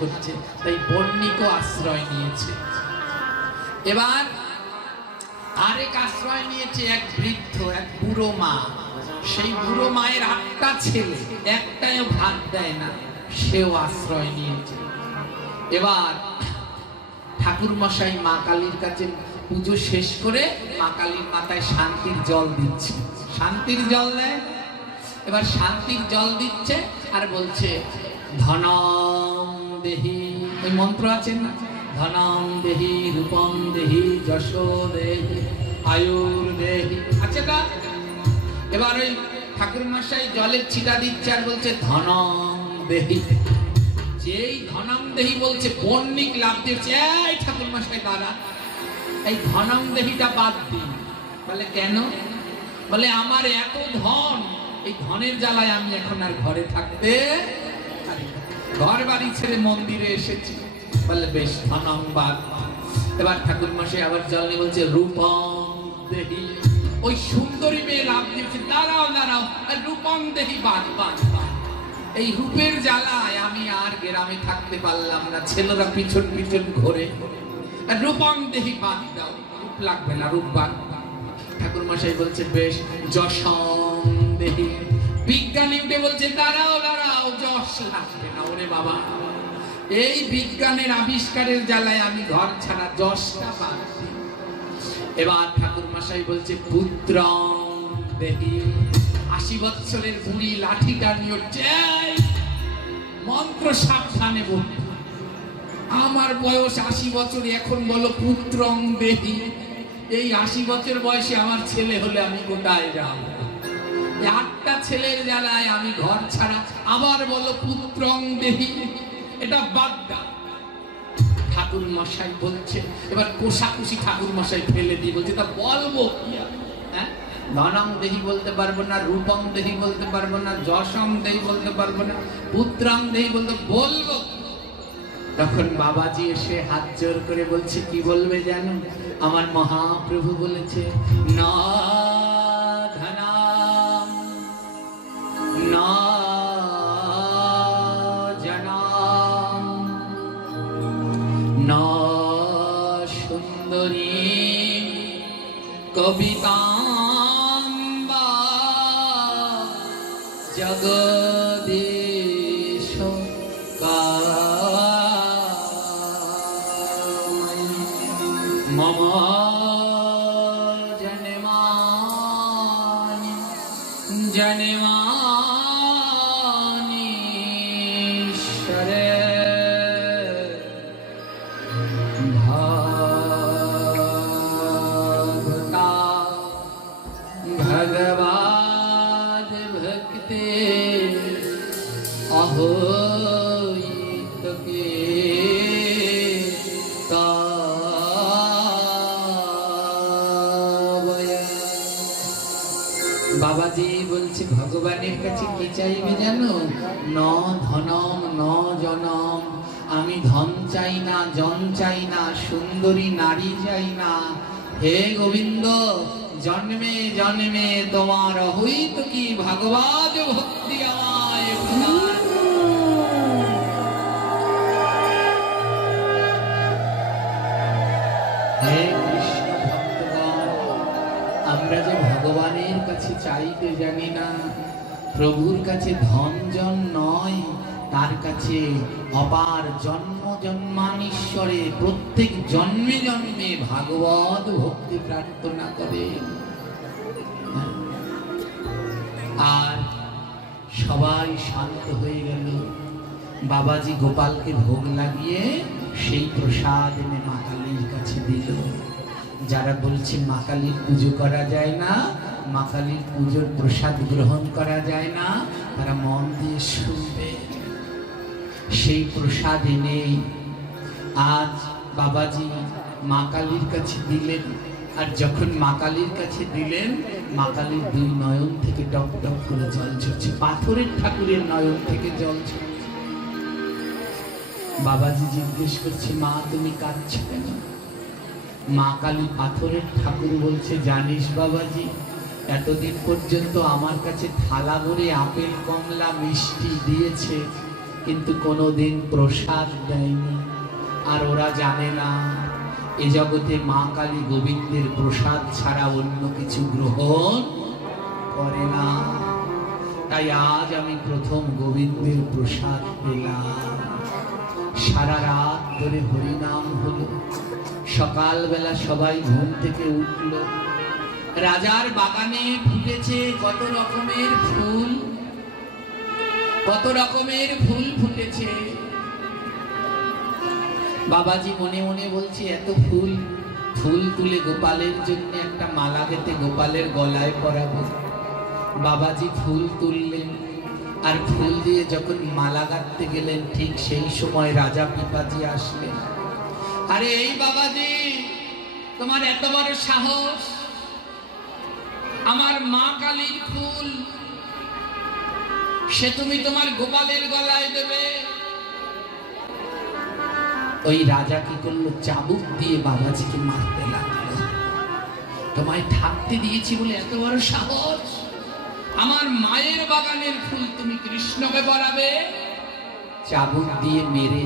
করছে, তাই বর্ণিকও আশ্রয় নিয়েছে। এবার আরেক আশ্রয় নিয়েছে এক বৃদ্ধ, এক বুড়ো মা। সেই বুড়ো মায়ের 8টা ছেলে, একটাও ভাত দেয় না, সেও আশ্রয় নিয়েছে। এবার ঠাকুর মশাই মা কালীর কাছে পুজো শেষ করে মা কালীর মাথায় শান্তির জল দিচ্ছে। শান্তির জল দেয়। এবার শান্তির জল দিচ্ছে আর বলছে ধনম দেহি, ওই মন্ত্র আছে না, ধনম দেহি, রূপম দেহি, যশো দেহি, আয়ুর দেহি, আছে না? এবার ওই ঠাকুর মশাই জলের ছিটা দিচ্ছে আর বলছে ধনম দেহি। যেই ধনম দেহি বলছে বর্ণিক লাভ দিচ্ছে, এই ঠাকুর মশাই দাদা এই ধনম দেহিটা বাদ দিন। বলে কেন? বলে আমার এত ধন, এই ধনের জ্বালায় আমি এখন আর ঘরে থাকতে পারি না, ঘর বাড়ি ছেড়ে মন্দিরে এসেছি। বলে বেশ, ধনম বাদ। এবার ঠাকুর মশাই আবার জল নিয়ে বলছে রূপম দেহি। ওই সুন্দরী মেয়ে লাভ দিচ্ছে, দাঁড়াও দাঁড়াও, রূপম দেহি বাদ বাদ বাদ। এই রূপের জ্বালায় আমি আর গ্রামে থাকতে পারলাম না, ছেলেরা পিছন পিছন ঘোরে, রূপম দেহি বাদ দাও, রূপ লাগবে না, রূপ বাদ। ঠাকুর মশাই বলছে বেশ, যশম দেহি। বিজ্ঞানী উঠে বলছে দাঁড়াও দাঁড়াও, যশ লাগবে না। ওরে বাবা, এই বিজ্ঞানের আবিষ্কারের জ্বালায় আমি ঘর ছাড়া যশটা বাদ দিই। এবার ঠাকুর মশাই বলছে পুত্রং দেহি। 80 বছরের বুড়ি লাঠিটা নিয়ে উঠছে, মন্ত্র সাবধানে বল, আমার বয়স 80 বছর, এখন বলো পুত্রং দেহি। এই 80 বছর বয়সে আমার ছেলে হলে আমি কোথায় যাব? 8টা ছেলের জ্বালায় আমি ঘর ছাড়া, আবার বলো পুত্রং দেহি, এটা বাদ দাও। ঠাকুর মশাই বলছে, এবার কোষাকুষি ঠাকুর মশাই ফেলে দিয়ে বলছে তা বলবো কি? ধনম দেহি বলতে পারবো না, রূপম দেহি বলতে পারবো না, যশম দেহি বলতে পারবো না, পুত্রং দেহি বলতে বলবো। তখন বাবাজি এসে হাত জোর করে বলছে কি বলবে জানো? আমার মহাপ্রভু বলেছে না ধনম না জনম না সুন্দরী কবিতাম বা জগদীশ মম জনমানি জনমানীশ্বরে ভগতা ভগবাদ ভক্তি অহৈতকে বাবাজি বলছে ভগবানের কাছে কি চাইবে জানো? ন ধনম ন জনম। আমি ধন চাই না, জন চাই না, সুন্দরী নারী চাই না। হে গোবিন্দ, জন্মে জন্মে তোমার হইত কি ভগবাদ ভক্তি আমায় প্রদান। হে কৃষ্ণ ভক্তগণ, আমরা যে ভগবানের কাছে চাইতে জানি না, প্রভুর কাছে ধন জন নয়, তার কাছে অপার জন্ম জন্মানীশ্বরে প্রত্যেক জন্মে জন্মে ভাগবত ভক্তি প্রার্থনা করে। আর সবাই শান্ত হয়ে গেল। বাবাজি গোপালকে ভোগ লাগিয়ে সেই প্রসাদ এনে মা কালীর কাছে দিল। যারা বলছে মা কালীর পুজো করা যায় না, মা কালীর পুজোর প্রসাদ গ্রহণ করা যায় না, তারা মন দিয়ে শুনবে। সেই প্রসাদ এনে আজ বাবাজি মা কালীর কাছে দিলেন। আর যখন মা কালীর কাছে দিলেন, মা কালীর 2 নয়ন থেকে টপ টপ করে জল ঝরছে। পাথরের ঠাকুরের নয়ন থেকে জল ঝরছে। বাবাজি জিজ্ঞেস করছে, মা তুমি কাঁদছো কেন? মা কালী পাথরের ঠাকুর বলছে, জানিস বাবাজি, এতদিন পর্যন্ত আমার কাছে থালা ভরে আপেল কমলা মিষ্টি দিয়েছে, কিন্তু কোনোদিন প্রসাদ দেয়নি। আর ওরা জানে না এ জগতে মা কালী গোবিন্দের প্রসাদ ছাড়া অন্য কিছু গ্রহণ করে না। তাই আজ আমি প্রথম গোবিন্দের প্রসাদ পেলাম। সারা রাত ধরে হরিনাম হলো। সকালবেলা সবাই ঘুম থেকে উঠল। রাজার বাগানে ফুটেছে কত রকমের ফুল, কত রকমের ফুল ফুটেছে। বাবাজি মনে মনে বলছে এত ফুল, ফুল তুলে গোপালের জন্য একটা মালা গেঁথে গোপালের গলায় পরাবো। বাবাজি ফুল তুললেন, আর ফুল দিয়ে যখন মালা গাঁথতে গেলেন ঠিক সেই সময় রাজা পিপাজি আসলেন। আরে এই বাবাজি, তোমার এত বড় সাহস, আমার মা কালীর ফুল সে তুমি তোমার গোপালের গলায় দেবে? ওই রাজা কি করলো, চাবুক দিয়ে বাবাজিকে মারতে লাগলো। তোমায় থাকতে দিয়েছি বলে এত বড় সাহস, আমার মায়ের বাগানের ফুল তুমি কৃষ্ণকে পরাবে? চাবুক দিয়ে মেরে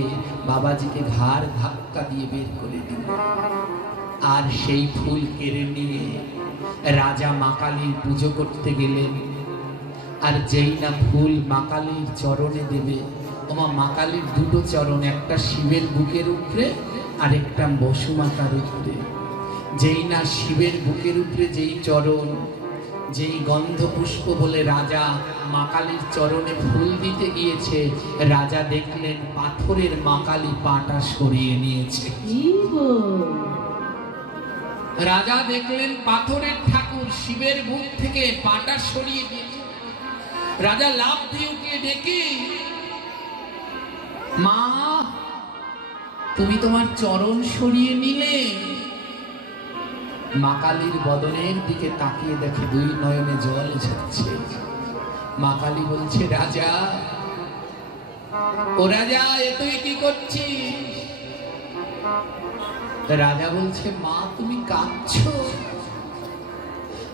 বাবাজিকে ঘাড় ধাক্কা দিয়ে বের করে দিল। আর সেই ফুল কেড়ে নিয়ে রাজা মা কালীর পুজো করতে গেলেন। আর যেই না ফুল মা কালীর চরণে দেবে, ওমা মা কালীর দুটো চরণ, একটা শিবের বুকের উপরে আর একটা বসুমাতার উপরে। যেই না শিবের বুকের উপরে যেই চরণ, যেই গন্ধ পুষ্প বলে রাজা মা কালীর চরণে ফুল দিতে গিয়েছে, রাজা দেখলেন পাথরের মা কালী পাটা সরিয়ে নিয়েছে। রাজা দেখলেন পাথরের ঠাকুর শিবের বুক থেকে পাটা সরিয়ে দিয়েছে। রাজা লাফ দিয়ে উঠে ডেকে, মা তুমি তোমার চরণ সরিয়ে নিলে? মা কালীর বদনের দিকে তাকিয়ে দেখে দুই নয়নে জল ঝরছে। মা কালী বলছে, রাজা, ও রাজা, এ তুই কি করছিস? রাজা বলছে, মা তুমি কাঁদছো?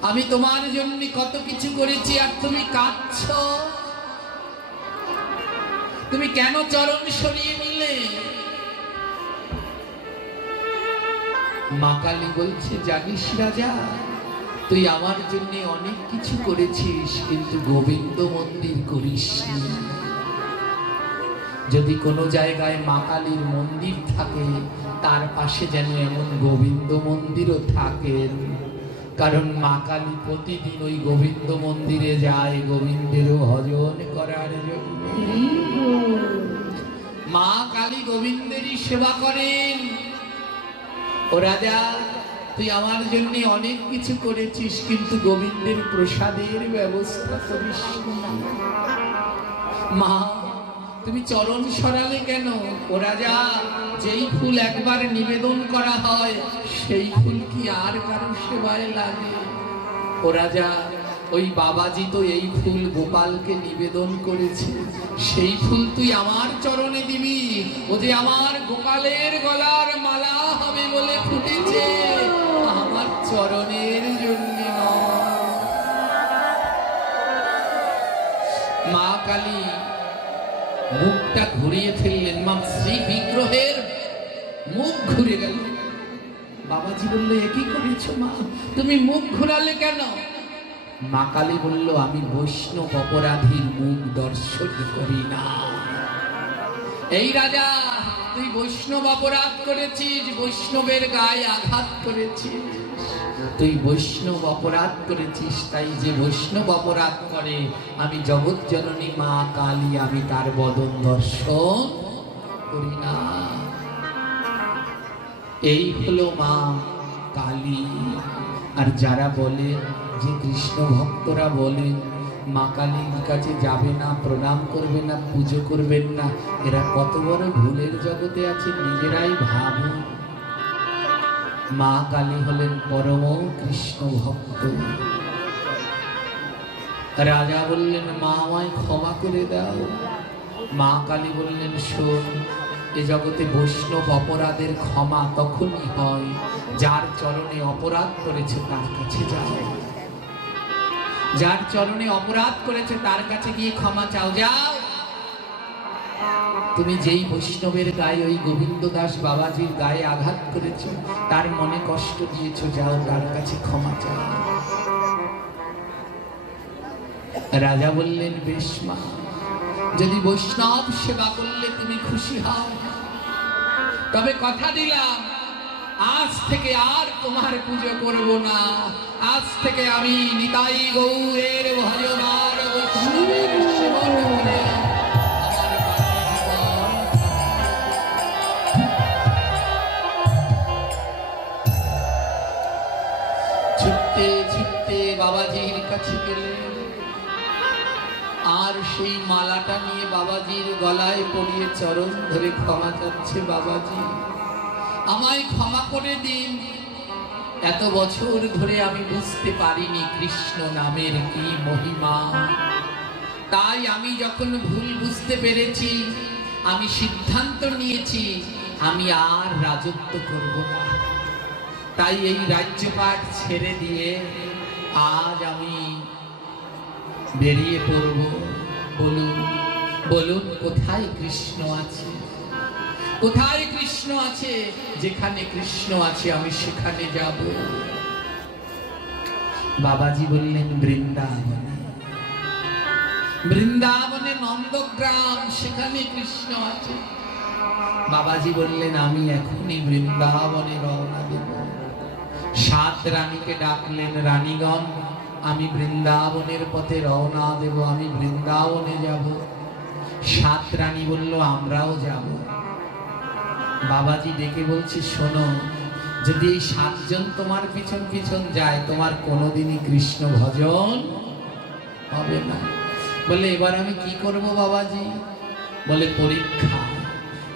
আমি তোমার জন্য কত কিছু করেছি আর তুমি কাঁদছো? তুমি কেন চরণ সরিয়ে নিলে? মা কালী বলছে, জানিস রাজা, তুই আমার জন্য অনেক কিছু করেছিস, কিন্তু গোবিন্দ মন্দির করিসনি। যদি কোনো জায়গায় মা কালীর মন্দির থাকে, তার পাশে যেন এমন গোবিন্দ মন্দিরও থাকেন। কারণ মা কালী প্রতিদিন ওই গোবিন্দ মন্দিরে যায় গোবিন্দেরও ভজন করার জন্য। মা কালী গোবিন্দেরই সেবা করেন। ও রাজা, তুই আমার জন্য অনেক কিছু করেছিস, কিন্তু গোবিন্দের প্রসাদের ব্যবস্থা করিস না। মা তুমি চরণ সরালে কেন? ও রাজা, যেই ফুল একবার নিবেদন করা হয় সেই ফুল কি আর কারো সেবায় লাগে? ও রাজা, ওই বাবাজি তো এই ফুল গোপালকে নিবেদন করেছে, সেই ফুল তুই আমার চরণে দিবি? ও যে আমার গোপালের গলার মালা হবে বলে ফুটেছে, আমার চরণের জন্য নয়। মা কালী মুখটা ঘুরিয়ে ফেললেন, মা শ্রী বিগ্রহের মুখ ঘুরে গেল। বাবাজি বললো, এ কি করেছো মা, তুমি মুখ ঘুরালে কেন? মা কালী বলল, আমি বৈষ্ণব অপরাধীর মুখ দর্শন করি না। এই রাজা, তুই বৈষ্ণব অপরাধ করেছিস, বৈষ্ণবের গায়ে আঘাত করেছিস, তুই বৈষ্ণব অপরাধ করেছিস। তাই যে বৈষ্ণব অপরাধ করে, আমি জগৎ জননী মা কালী, আমি তার বদন দর্শন করি না। এই হলো মা কালী। আর যারা বলে যে কৃষ্ণ ভক্তরা বলেন মা কালীর কাছে যাবে না, প্রণাম করবে না, পুজো করবেন না, এরা কত বড় ভুলের জগতে আছে নিজেরাই ভাবুন। মা কালী হলেন পরম কৃষ্ণ ভক্ত। রাজা বললেন, মা আমায় ক্ষমা করে দাও। মা কালী বললেন, শোন, এ জগতে বৈষ্ণব অপরাধের ক্ষমা তখনই হয় যার চরণে অপরাধ করেছে তার কাছে যাও। যার চরণে অপরাধ করেছে তার কাছে গিয়ে ক্ষমা চাও, যাও। তুমি যেই বৈষ্ণবের গায়ে, ওই গোবিন্দ দাস বাবাজির গায়ে আঘাত করেছ, তার মনে কষ্ট দিয়েছ, যাও তার কাছে ক্ষমা চাও। রাজা বললেন, বেশ মা, যদি বৈষ্ণব সেবা করলে তুমি খুশি হও, তবে কথা দিলাম আজ থেকে আর তোমার পুজো করব না। আজ থেকে আমি নিতাই গৌরের ভজবার বৈষ্ণবের সেবন করে ছুটতে ছুটতে বাবাজির কাছে গেলেন, আর সেই মালাটা নিয়ে বাবাজির গলায় পরিয়ে চরণ ধরে ক্ষমা চাচ্ছে। বাবাজি, আমায় ক্ষমা করে দিন, এত বছর ধরে আমি বুঝতে পারিনি কৃষ্ণ নামের কি মহিমা। তাই আমি যখন ভুল বুঝতে পেরেছি, আমি সিদ্ধান্ত নিয়েছি আমি আর রাজত্ব করব না। তাই এই রাজ্যপাট ছেড়ে দিয়ে আজ আমি বেরিয়ে পড়ব। বলুন বলুন, কোথায় কৃষ্ণ আছে? কোথায় কৃষ্ণ আছে? যেখানে কৃষ্ণ আছে আমি সেখানে যাব। বাবাজি বললেন, বৃন্দাবনে। বৃন্দাবনে নন্দগ্রাম, সেখানে কৃষ্ণ আছে। বাবাজি বললেন, আমি এখনই বৃন্দাবনে রওনা দেব। 7 রানীকে ডাকলেন, রানীগণ, আমি বৃন্দাবনের পথে রওনা দেব, আমি বৃন্দাবনে যাব। 7 রানী বলল, আমরাও যাব। বাবাজি ডেকে বলছে, শোনো, যদি এই 7 জন তোমার পিছন পিছন যায়, তোমার কোনোদিনই কৃষ্ণ ভজন হবে না। বলে, এবার আমি কি করব বাবাজি? বলে, পরীক্ষা।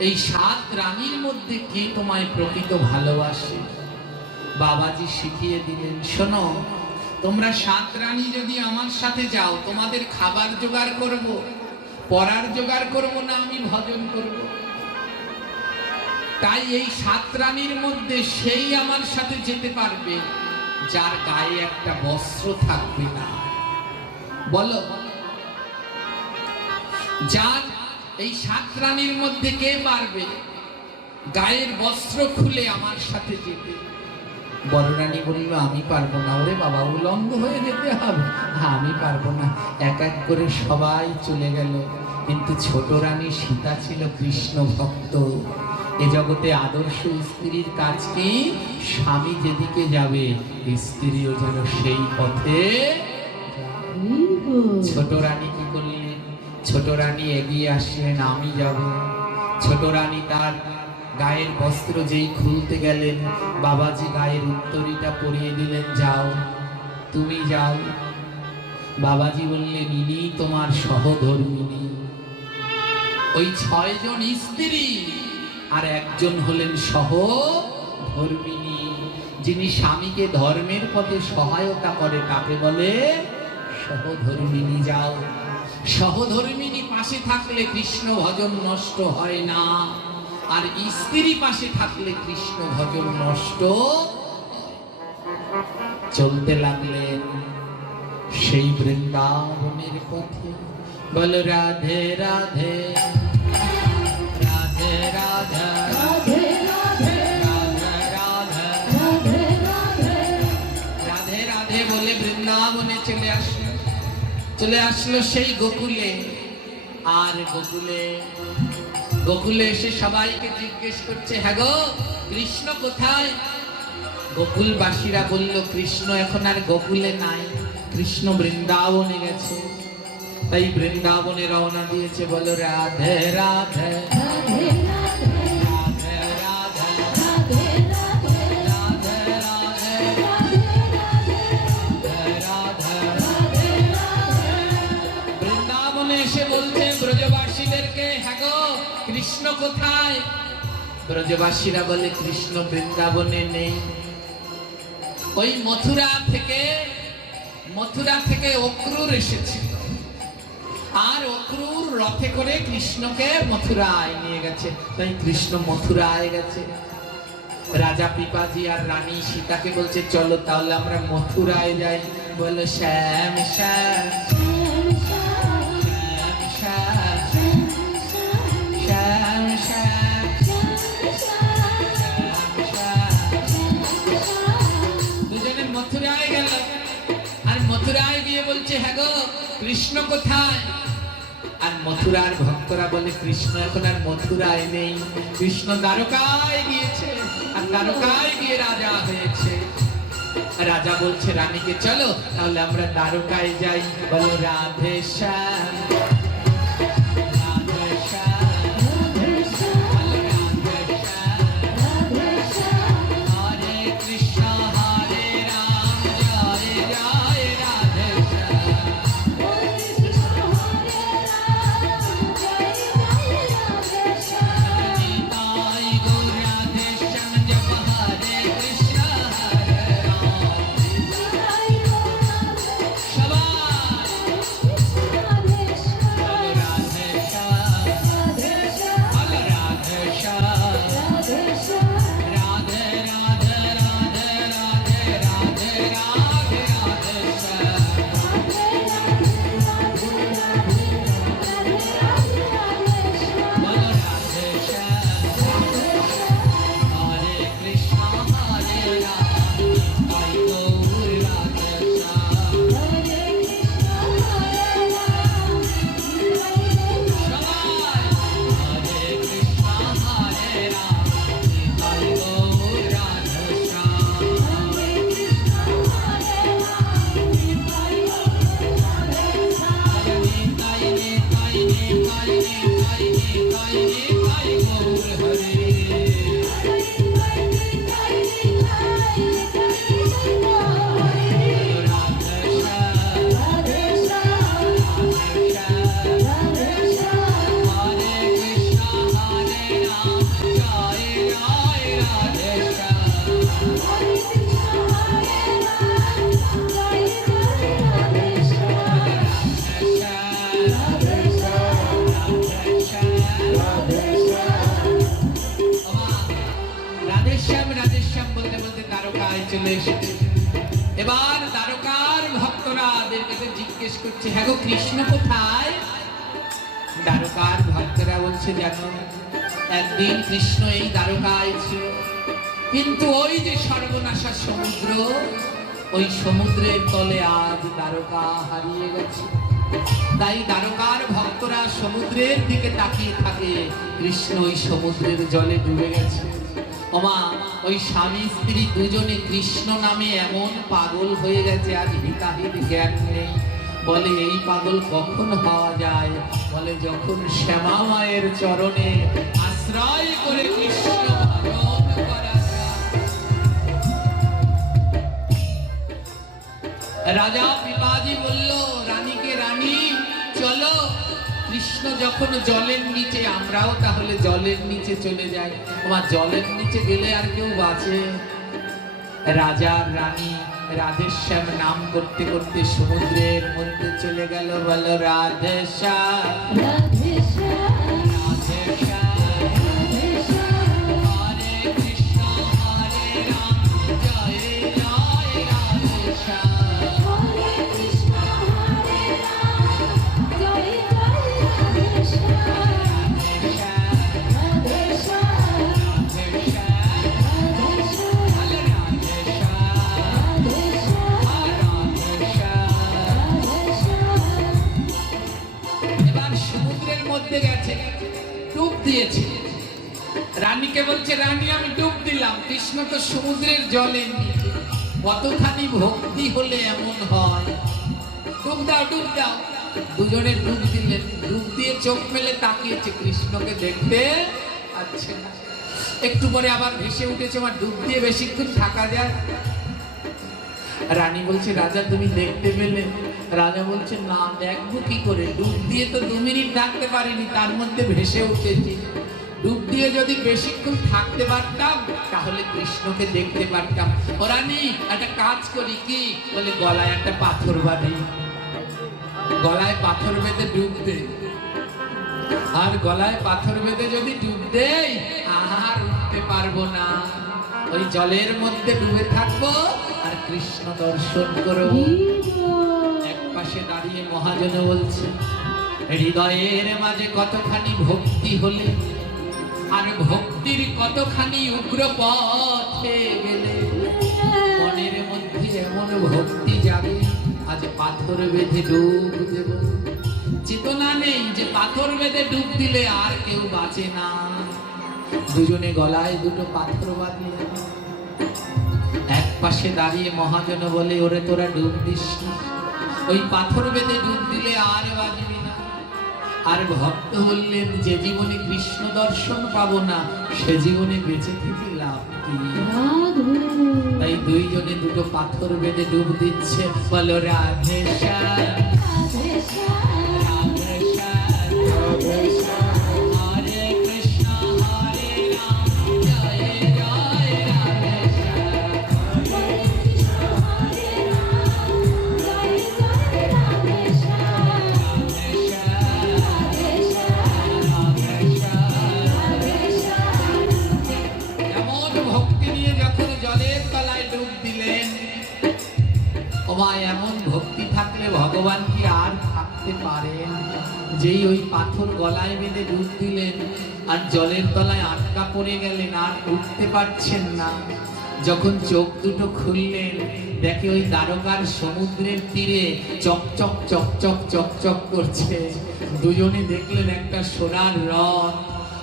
এই 7 রানীর মধ্যে কে তোমায় প্রকৃত ভালোবাসে? বাবাজি শিখিয়ে দিলেন, শোনো, তোমরা 7 রানী যদি আমার সাথে যাও, তোমাদের খাবার জোগাড় করব, পড়ার জোগাড় করব না, আমি ভজন করব। তাই এই 7 রানীর মধ্যে সেই আমার সাথে যেতে পারবে যার গায়ে একটা বস্ত্র থাকবে না। বলো, যার এই 7 রানীর মধ্যে কে পারবে গায়ের বস্ত্র খুলে আমার সাথে যেতে? বড় রানী বলল, আমি পারবো না। ওরে বাবা, উলঙ্গ হয়ে যেতে হবে? আমি পারবো না। এক এক করে সবাই চলে গেল, কিন্তু ছোট রানী সীতা ছিল কৃষ্ণ ভক্ত। এ জগতে আদর্শ স্ত্রীর কাজ কি? স্বামী যেদিকে যাবে স্ত্রীও যেন সেই পথে। ছোট রানী কি করলেন? ছোট রানী এগিয়ে আসলেন, আমি যাব। ছোট রানী তার গায়ের বস্ত্র যেই খুলতে গেলেন, বাবাজি গায়ের উত্তরীটা পরিয়ে দিলেন, যাও, তুমি যাও। বাবাজি বললেন, ইনি তোমার সহধর্মিনী। ওই 6 জন স্ত্রী আর একজন হলেন সহধর্মিনী। যিনি স্বামীকে ধর্মের পথে সহায়তা করে তাকে বলে সহধর্মিনী। যাও। সহধর্মিনী পাশে থাকলে কৃষ্ণ ভজন নষ্ট হয় না, আর স্ত্রী পাশে থাকলে কৃষ্ণ ভজন নষ্ট। চলতে লাগলেন সেই বৃন্দাবনের পথে। বল, রাধে রাধে রাধে রাধে রাধে রাধে রাধে রাধে বলে বৃন্দাবনে চলে আসলো সেই গোকুলে। আর গোকুলে এসে সবাইকে জিজ্ঞেস করছে, হ্যাঁ গো, কৃষ্ণ কোথায়? গোকুলবাসীরা বলল, কৃষ্ণ এখন আর গোকুলে নাই, কৃষ্ণ বৃন্দাবনে গেছে। তাই বৃন্দাবনে রওনা দিয়েছে। বলো, রাধে রাধে রাধে রাধে রাধে রাধে রাধে। বৃন্দাবনে এসে বলছে ব্রজবাসীদেরকে, হ্যাঁ গো, কৃষ্ণ কোথায়? ব্রজবাসীরা বলে, কৃষ্ণ বৃন্দাবনে নেই। ওই মথুরা থেকে অক্রূর এসেছিল, আর অক্রূর রথে করে কৃষ্ণকে মথুরায় নিয়ে গেছে। তাই কৃষ্ণ মথুরায় গেছে। রাজা পিপাজি আর রানী সীতাকে বলছে, চলো তাহলে আমরা মথুরায় যাই। বলো, শ্যাম শ্যাম শ্যাম শ্যাম শ্যাম বলছে, হ্যাঁ গো কৃষ্ণ কোথায়? আর মথুরার ভক্তরা বলে, কৃষ্ণ এখন আর মথুরায় নেই, কৃষ্ণ দ্বারকায় গিয়েছে, আর দ্বারকায় গিয়ে রাজা হয়েছে। রাজা বলছে রানীকে, চলো তাহলে আমরা দ্বারকায় যাই। বলো রাধে শ্যাম রাধে শ্যাম, বলো রাধে শ্যাম। হরে কৃষ্ণ হরে রাম, জয় জয় রাধে শ্যাম। নিতাই গৌর রাধে শ্যাম, জপ হরে কৃষ্ণ হরে রাম। সবাই বলো রাধে শ্যাম, বলো রাধে শ্যাম। রাধে রাধে রাধে রাধে রাধে রাধে রাধে শ্যাম। বলো রাধে শ্যাম, হরে কৃষ্ণ হরে রাম, নিতাই গৌর রাধে শ্যাম। সবাই হরে কৃষ্ণ হরে রাম, নিতাই গৌর রাধে শ্যাম। নিতাই নিতাই নিতাই নিতাই নিতাই নিতাই গৌর হরে। বলো রাধে শ্যাম, রাধে শ্যাম। হরে কৃষ্ণ হরে রাম, জয় জয় রাধে শ্যাম। রাধেশ্যাম রাধেশ্যাম বলতে বলতে দ্বারকায় চলে এসেছে। এবার দ্বারকার ভক্তরা তাদের কাছে জিজ্ঞেস করছে, হ্যাঁ গো কৃষ্ণ কোথায়? দ্বারকার ভক্তরা বলছে, জানো একদিন কৃষ্ণ এই দ্বারকায় ছিল, কিন্তু ওই যে সর্বনাশা সমুদ্র, ওই সমুদ্রের তলে আজ দ্বারকা হারিয়ে গেছে। তাই দ্বারকার ভক্তরা সমুদ্রের দিকে তাকিয়ে থাকে, কৃষ্ণ ওই সমুদ্রের জলে ডুবে গেছে। ওমা, ওই স্বামী স্ত্রী দুজনে কৃষ্ণ নামে এমন পাগল হয়ে গেছে, আজ হিতাহিত জ্ঞান নেই। বলে এই পাগল কখন হওয়া যায়? বলে যখন শ্যামা মায়ের চরণে আশ্রয় করে কৃষ্ণ ভজন করা যায়। রাজা পিপাজি বলল রানীকে, রানী চলো, কৃষ্ণ যখন জলের নিচে, আমরাও তাহলে জলের নিচে চলে যাই। তোমার জলের নিচে গেলে আর কেউ বাঁচে? রাজার রানী রাধেশ্যাম নাম করতে করতে সমুদ্রের মধ্যে চলে গেল। বলো রাধে শ্যাম, রাধে শ্যাম। হরে কৃষ্ণ হরে রাম, জয় জয় রাধে শ্যাম। সমুদ্রের মধ্যে গেছে, ডুব দিয়েছে। রানীকে বলছে, রানী আমি ডুব দিলাম। কৃষ্ণ তো সমুদ্রের জলের নিচে, কতখানি ভক্তি হলে এমন হয়? ডুব দাও, ডুব দাও। দুজনে ডুব দিলেন। ডুব দিয়ে চোখ মেলে তাকিয়েছে, কৃষ্ণকে দেখতে পাচ্ছে না। একটু পরে আবার ভেসে উঠেছে। আমার ডুব দিয়ে বেশিক্ষণ থাকা যায়? রানী বলছে, রাজা তুমি দেখতে পেলে? রাজা বলছে, না দেখবো কি করে, ডুব দিয়ে তো 2 মিনিট থাকতে পারিনি, তার মধ্যে ভেসে উঠেছি। ডুব দিয়ে যদি বেশিক্ষণ থাকতে পারতাম তাহলে কৃষ্ণকে দেখতে পারতাম। ও রানী, একটা কাজ করি কি? বলে গলায় একটা পাথর বাঁধি, গলায় পাথর বেঁধে ডুব দে। আর গলায় পাথর বেঁধে যদি ডুব দেই আর উঠতে পারবো না, ওই জলের মধ্যে ডুবে থাকবো আর কৃষ্ণ দর্শন করবো। এক পাশে দাঁড়িয়ে মহাজন বলছে, হৃদয়ের মাঝে কতখানি ভক্তি হলে আর ভক্তির কতখানি উগ্র পথে গেলে মনের মধ্যে এমন ভক্তি যাবে আজ পাথর বেঁধে ডুব দেব। চেতনা নেই যে পাথর বেঁধে ডুব দিলে আর কেউ বাঁচে না। দুজনে গলায় দুটো পাথর বাঁধলেন। এক পাশে দাঁড়িয়ে মহাজন বলে, ওরে তোরা ডুব দিস না, ওই পাথর বেঁধে ডুব দিলে আর বাঁচবি না। আর ভক্ত বললেন, যে জীবনে কৃষ্ণ দর্শন পাবো না সে জীবনে বেঁচে থেকে লাভ কি? তাই দুইজনে দুটো পাথর বেঁধে ডুব দিচ্ছে। বলো রাধে শ্যাম, রাধে শ্যাম, রাধে শ্যাম, রাধে শ্যাম, হরে কৃষ্ণ হরে রাম, জয় জয় রাধে শ্যাম, হরে কৃষ্ণ হরে রাম, জয় জয় রাধে শ্যাম, রাধে শ্যাম, রাধে শ্যাম, রাধে শ্যাম, রাধে শ্যাম। এমন ভক্তি নিয়ে যখন জলের তলায় ডুব দিলেন, ওমা এমন ভক্তি থাকলে ভগবান কি আর থাকতে পারেন? যেই ওই পাথর গলায় বেঁধে ডুব দিলেন আর জলের তলায় আটকা পড়ে গেলেন, আর উঠতে পারছেন না। যখন চোখ দুটো খুললেন, দেখে ওই দ্বারকার সমুদ্রের তীরে চকচক চকচক চকচক করছে। দুজনে দেখলেন একটা সোনার রথ,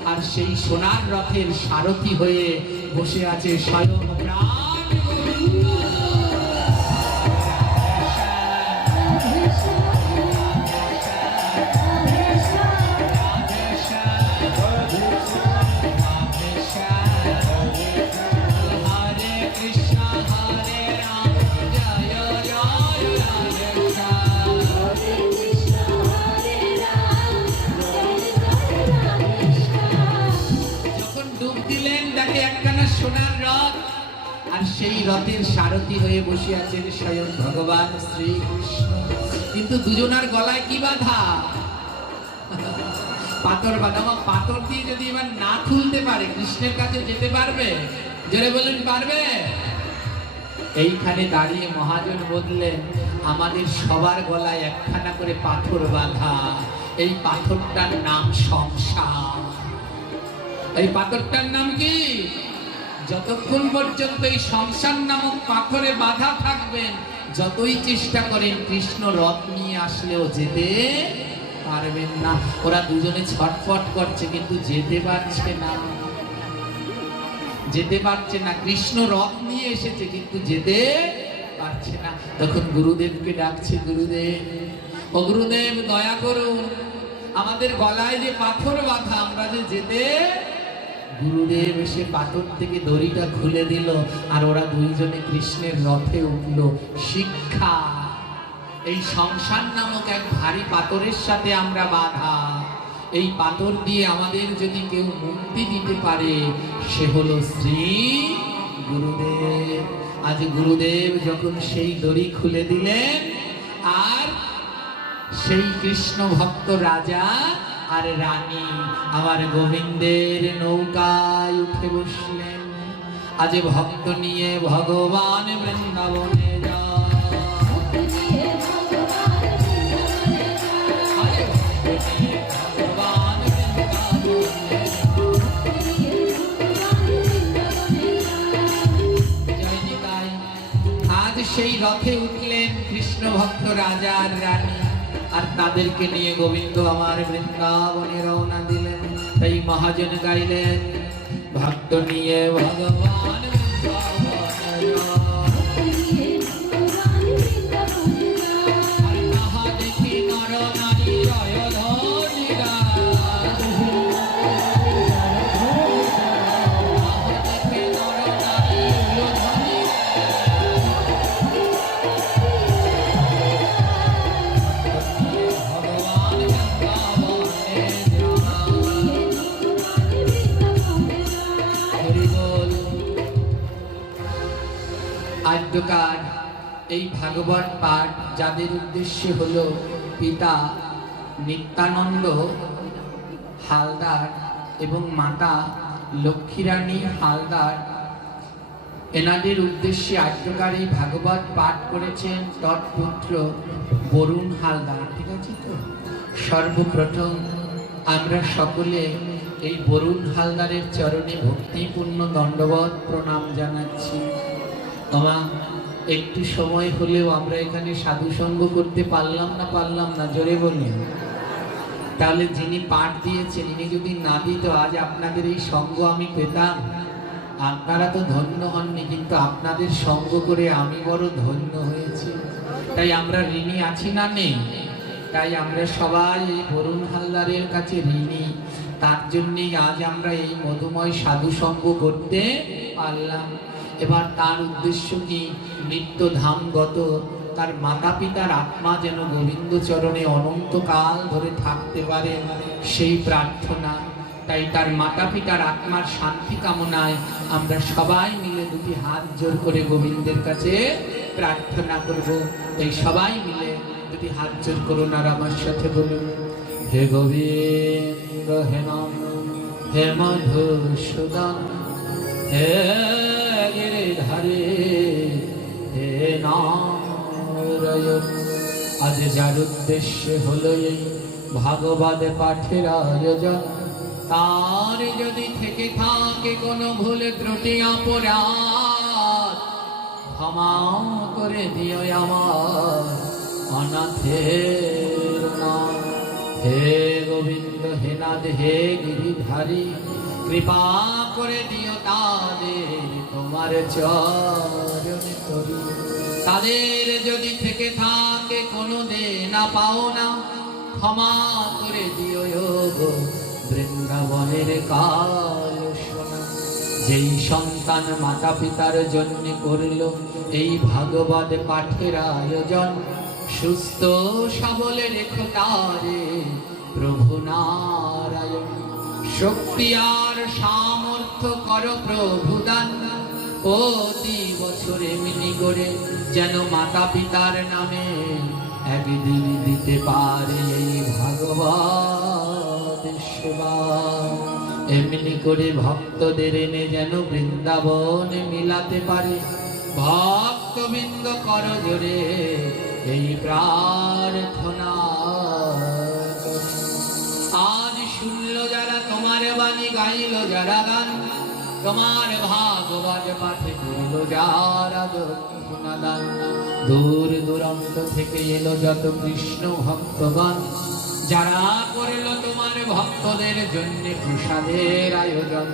আর সেই সোনার রথের সারথি হয়ে বসে আছে স্বয়ং প্রাণ গোবিন্দ। সোনার রথ, আর সেই রথের সারথি হয়ে বসে আছেন স্বয়ং ভগবান শ্রীকৃষ্ণ। কিন্তু দুজনার গলায় কি বাধা? পাথর বাঁধা। পাথর দিয়ে যদি এবার না খুলতে পারে, কৃষ্ণের কাছে যেতে পারবে? জোরে বলুন, পারবে? এইখানে দাঁড়িয়ে মহাজন বললেন, আমাদের সবার গলায় একখানা করে পাথর বাঁধা। এই পাথরটার নাম সংসার। এই পাথরটার নাম কি? যতক্ষণ পর্যন্ত এই সংসার নামক পাথরে বাধা থাকবেন, যতই চেষ্টা করেন কৃষ্ণ রথ নিয়ে আসলেও যেতে পারবেন না। ওরা দুজনে ছটফট করছে কিন্তু যেতে পারছে না, যেতে পারছে না। কৃষ্ণ রথ নিয়ে এসেছে কিন্তু যেতে পারছে না। তখন গুরুদেবকে ডাকছে, গুরুদেব, ও গুরুদেব দয়া করুন, আমাদের গলায় যে পাথর বাঁধা, আমরা যে যেতে। গুরুদেব এসে পাথর থেকে দড়িটা খুলে দিল, আর ওরা দুইজনে কৃষ্ণের রথে উঠল। শিক্ষা, এই সংসার নামক এক ভারী পাথরের সাথে আমরা বাঁধা। এই পাথর দিয়ে আমাদের যদি কেউ মুক্তি দিতে পারে, সে হলো শ্রী গুরুদেব। আজ গুরুদেব যখন সেই দড়ি খুলে দিলেন, আর সেই কৃষ্ণ ভক্ত রাজা আর রানী আমার গোবিন্দের নৌকায় উঠে বসলেন। আজ ভক্ত নিয়ে ভগবান বৃন্দাবনে আজ সেই রথে উঠলেন কৃষ্ণ ভক্ত রাজা আর রানী, আর তাদেরকে নিয়ে গোবিন্দ আমার বৃন্দাবনে রওনা দিলেন। তাই মহাজন গাইলেন, ভক্ত নিয়ে ভগবান দেখি নর নারী জয় ধ্বনি আদ্যকার এই ভাগবত পাঠ যাদের উদ্দেশ্যে হলো পিতা নিত্যানন্দ হালদার এবং মাতা লক্ষ্মীরানী হালদার, এনাদের উদ্দেশ্যে আদ্যকার এই ভাগবত পাঠ করেছেন তৎপুত্র বরুণ হালদার। ঠিক আছে তো? সর্বপ্রথম আমরা সকলে এই বরুণ হালদারের চরণে ভক্তিপূর্ণ দণ্ডবত প্রণাম জানাচ্ছি। বাবা একটু সময় হলেও আমরা এখানে সাধু সঙ্গ করতে পারলাম না জোরে বলি। তাহলে যিনি পাঠ দিয়েছেন ইনি যদি না দিত আজ আপনাদের এই সঙ্গ আমি পেতাম। আপনারা তো ধন্য হননি, কিন্তু আপনাদের সঙ্গ করে আমি বড় ধন্য হয়েছি। তাই আমরা ঋণী আছি না নেই? তাই আমরা সবাই এই বরুণ হালদারের কাছে ঋণী। তার জন্যই আজ আমরা এই মধুময় সাধু সঙ্গ করতে পারলাম। এবার তার উদ্দেশ্য কি? নিত্য ধামগত তার মাতা পিতার আত্মা যেন গোবিন্দ চরণে অনন্তকাল ধরে থাকতে পারে, সেই প্রার্থনা। তাই তার মাতা পিতার আত্মার শান্তি কামনায় আমরা সবাই মিলে দুটি হাত জোর করে গোবিন্দের কাছে প্রার্থনা করব। তাই সবাই মিলে দুটি হাত জোর করুন আর আমার সাথে বলুন, হে গোবিন্দ হে নম হে মধুসূদন হে গিরিধারী হে নারায়ণ। আজ যার উদ্দেশ্যে হলো এই ভাগবত পাঠের আয়োজন, তার যদি থেকে থাকে কোনো ভুল ত্রুটি অপরাধ, ক্ষমা করে দিও আমার অনাথের নাম। হে গোবিন্দ হে নাথ হে গিরিধারী, কৃপা করে দিও তাদের তোমার চরণে তরি। তাদের যদি থেকে থাকে কোনো দেনা পাওনা, ক্ষমা করে দিও গো বৃন্দাবনের কাল সোনা। যেই সন্তান মাতা পিতার জন্য করল এই ভাগবত পাঠের আয়োজন, সুস্থ সবলে রেখো তারে প্রভু নারায়ণ। শক্তি আর সামর্থ্য কর প্রভু দান, প্রতি বছর এমনি করে যেন মাতা পিতার নামে একদিন দিতে পারে এই ভাগবত সেবা। এমনি করে ভক্তদের এনে যেন বৃন্দাবনে মিলাতে পারে। ভক্তবৃন্দ কর জোরে এই প্রার্থনা। আজ শুনল যারা তোমার বাণী, গাইল যারা গান, তোমার ভাগবত পাঠে করল যারা দক্ষিণাদান, দূর দূরান্ত থেকে এলো যত কৃষ্ণ ভক্তগণ, যারা করল তোমার ভক্তদের জন্য প্রসাদের আয়োজন।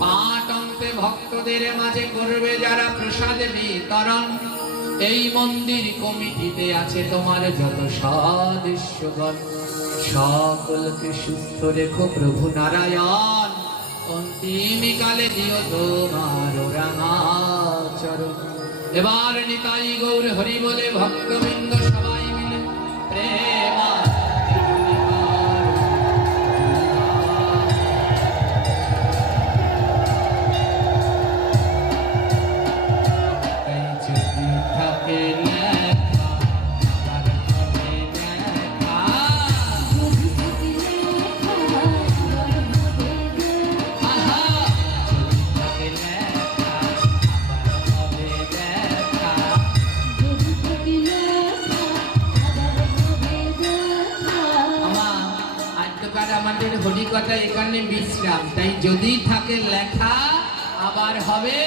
পাঠ অন্তে ভক্তদের মাঝে করবে যারা প্রসাদ বিতরণ, এই মন্দির কমিটিতে আছে তোমার যত সদস্যগণ। সকলকে সুস্থ রেখো প্রভু নারায়ণ, অন্তিম কালে দিও তোমার রাঙাচরণ। এবার নিতাই গৌর হরি বলে ভক্তবৃন্দ সবাই মিলে প্রেমা থাকে আমাদের হরিকথা এখানে বিশ্রাম। তাই যদি থাকে লেখা আবার হবে